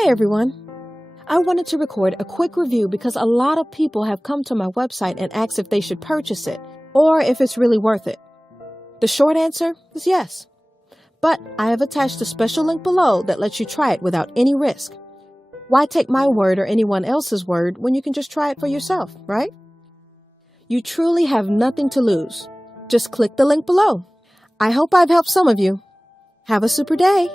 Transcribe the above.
Hey everyone! I wanted to record a quick review because a lot of people have come to my website and asked if they should purchase it or if it's really worth it. The short answer is yes. But I have attached a special link below that lets you try it without any risk. Why take my word or anyone else's word when you can just try it for yourself, right? You truly have nothing to lose. Just click the link below. I hope I've helped some of you. Have a super day!